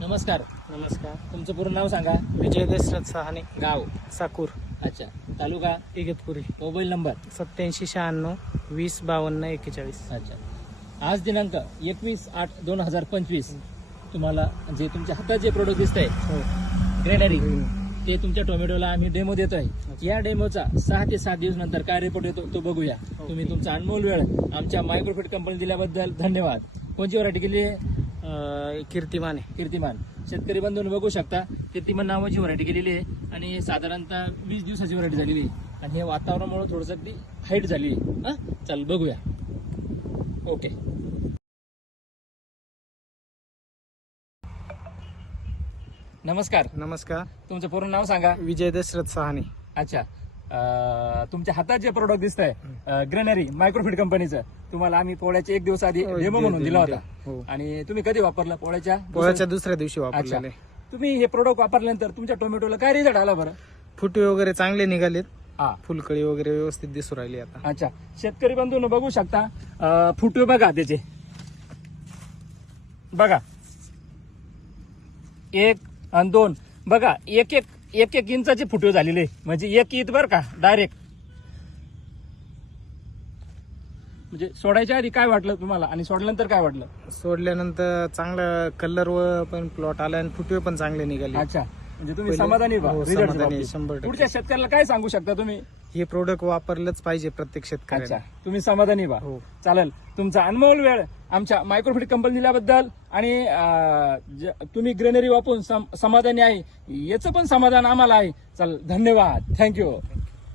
नमस्कार. नमस्कार. तुमचं पूर्ण नाव सांगा. विजय दशरथ सहाने, गाव. साकूर, अच्छा. तालुका. इगतपुरी. Mobile number. 8796 20 52 41. अच्छा. आज दिनांक 21/8/2025 तुम्हाला जे तुमच्या हातात जे प्रोडक्ट दिसत आहे हो. ग्रेनरी, ते तुमच्या टोमॅटोला आम्ही डेमो देतोय. या डेमोचा 6 ते 7 दिवस नंतर काय रिपोर्ट येतो तो बघूया. तुम्ही तुमचा अनमोल वेळ आमच्या मायक्रोफिट कंपनी दिल्याबद्दल धन्यवाद. कोणची व्हरायटी केली आहे? कीर्तिमान आहे. कीर्तिमान. शेतकरी बंधूंनो बघू शकता, कीर्तिमान नावाची व्हरायटी केलेली आहे आणि साधारणतः 20 दिवसाची व्हरायटी झालेली आहे आणि हे वातावरणामुळे थोडंसं अगदी हाईट झाली आहे. चल बघूया. ओके. नमस्कार. नमस्कार. तुमचं पूर्ण नाव सांगा. विजय दशरथ सहाने. अच्छा. तुमच्या हातात जे प्रोडक्ट दिसत आहे ग्रेनरी मायक्रोफिट कंपनीचं, तुम्हाला आम्ही पोळ्याच्या 1 दिवस आधी डेमो म्हणून दिला होता. हो. आणि तुम्ही कधी वापरला? पोळ्याच्या दुसऱ्या दिवशी वापरलेले. तुम्ही हे प्रोडक्ट वापरल्यानंतर तुमच्या टोमॅटोला काय रिझल्ट आला बरं? फुटवे वगैरे चांगले निघालेत. हा. फुलकळी वगैरे व्यवस्थित दिसू राहिली आता. अच्छा. शेतकरी बंधूंनो बघू शकता, फुटवे बघा त्याचे. बघा 1 आणि 2 बघा, एक इंचाचे फुटवे झालेले, म्हणजे 1 इंच बरं का डायरेक्ट. म्हणजे सोडायच्या आधी काय वाटलं तुम्हाला आणि सोडल्यानंतर काय वाटलं? सोडल्यानंतर चांगला कलर व पण प्लॉट आला आणि फुटवे पण चांगले निघाले. अच्छा. म्हणजे तुम्ही पहिले- समाधानी व्हा हो, result समाधानी, बाबतीत. 100%. पुढच्या शेतकऱ्याला काय सांगू शकता तुम्ही? हे प्रोडक्ट वापरलंच पाहिजे प्रत्येक अच्छा. शेतकऱ्याला. तुम्ही समाधानी व्हा. हो. चालेल. तुमचा अनमोल वेळ आमच्या मायक्रोफिट कंपनी दिल्याबद्दल आणि तुम्ही ग्रेनरी वापरून समाधानी आहे, याचं पण समाधान आम्हाला आहे. चल, धन्यवाद. थँक्यू.